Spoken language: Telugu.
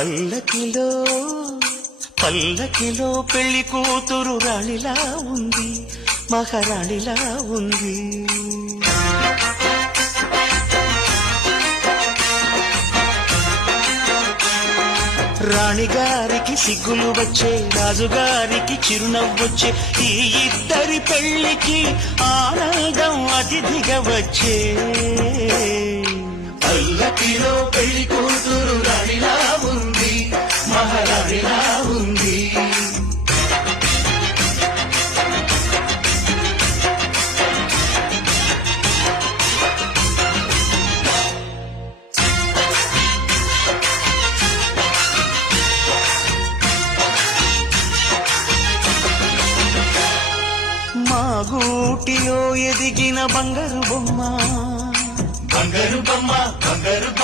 పల్లకిలో పల్లకిలో పెళ్లి కూతురు రాణిలా ఉంది, మహారాణిలా ఉంది. రాణిగారికి సిగ్గులు వచ్చే, రాజుగారికి చిరునవ్వొచ్చే, ఈ ఇద్దరి పెళ్లికి ఆనందం అతిథిగా వచ్చే. పల్లకిలో పెళ్లి కూతురు రాణిలా ఉంది, మహారాణిలా ఉంది. మా గూటిలో ఎదిగిన బంగారు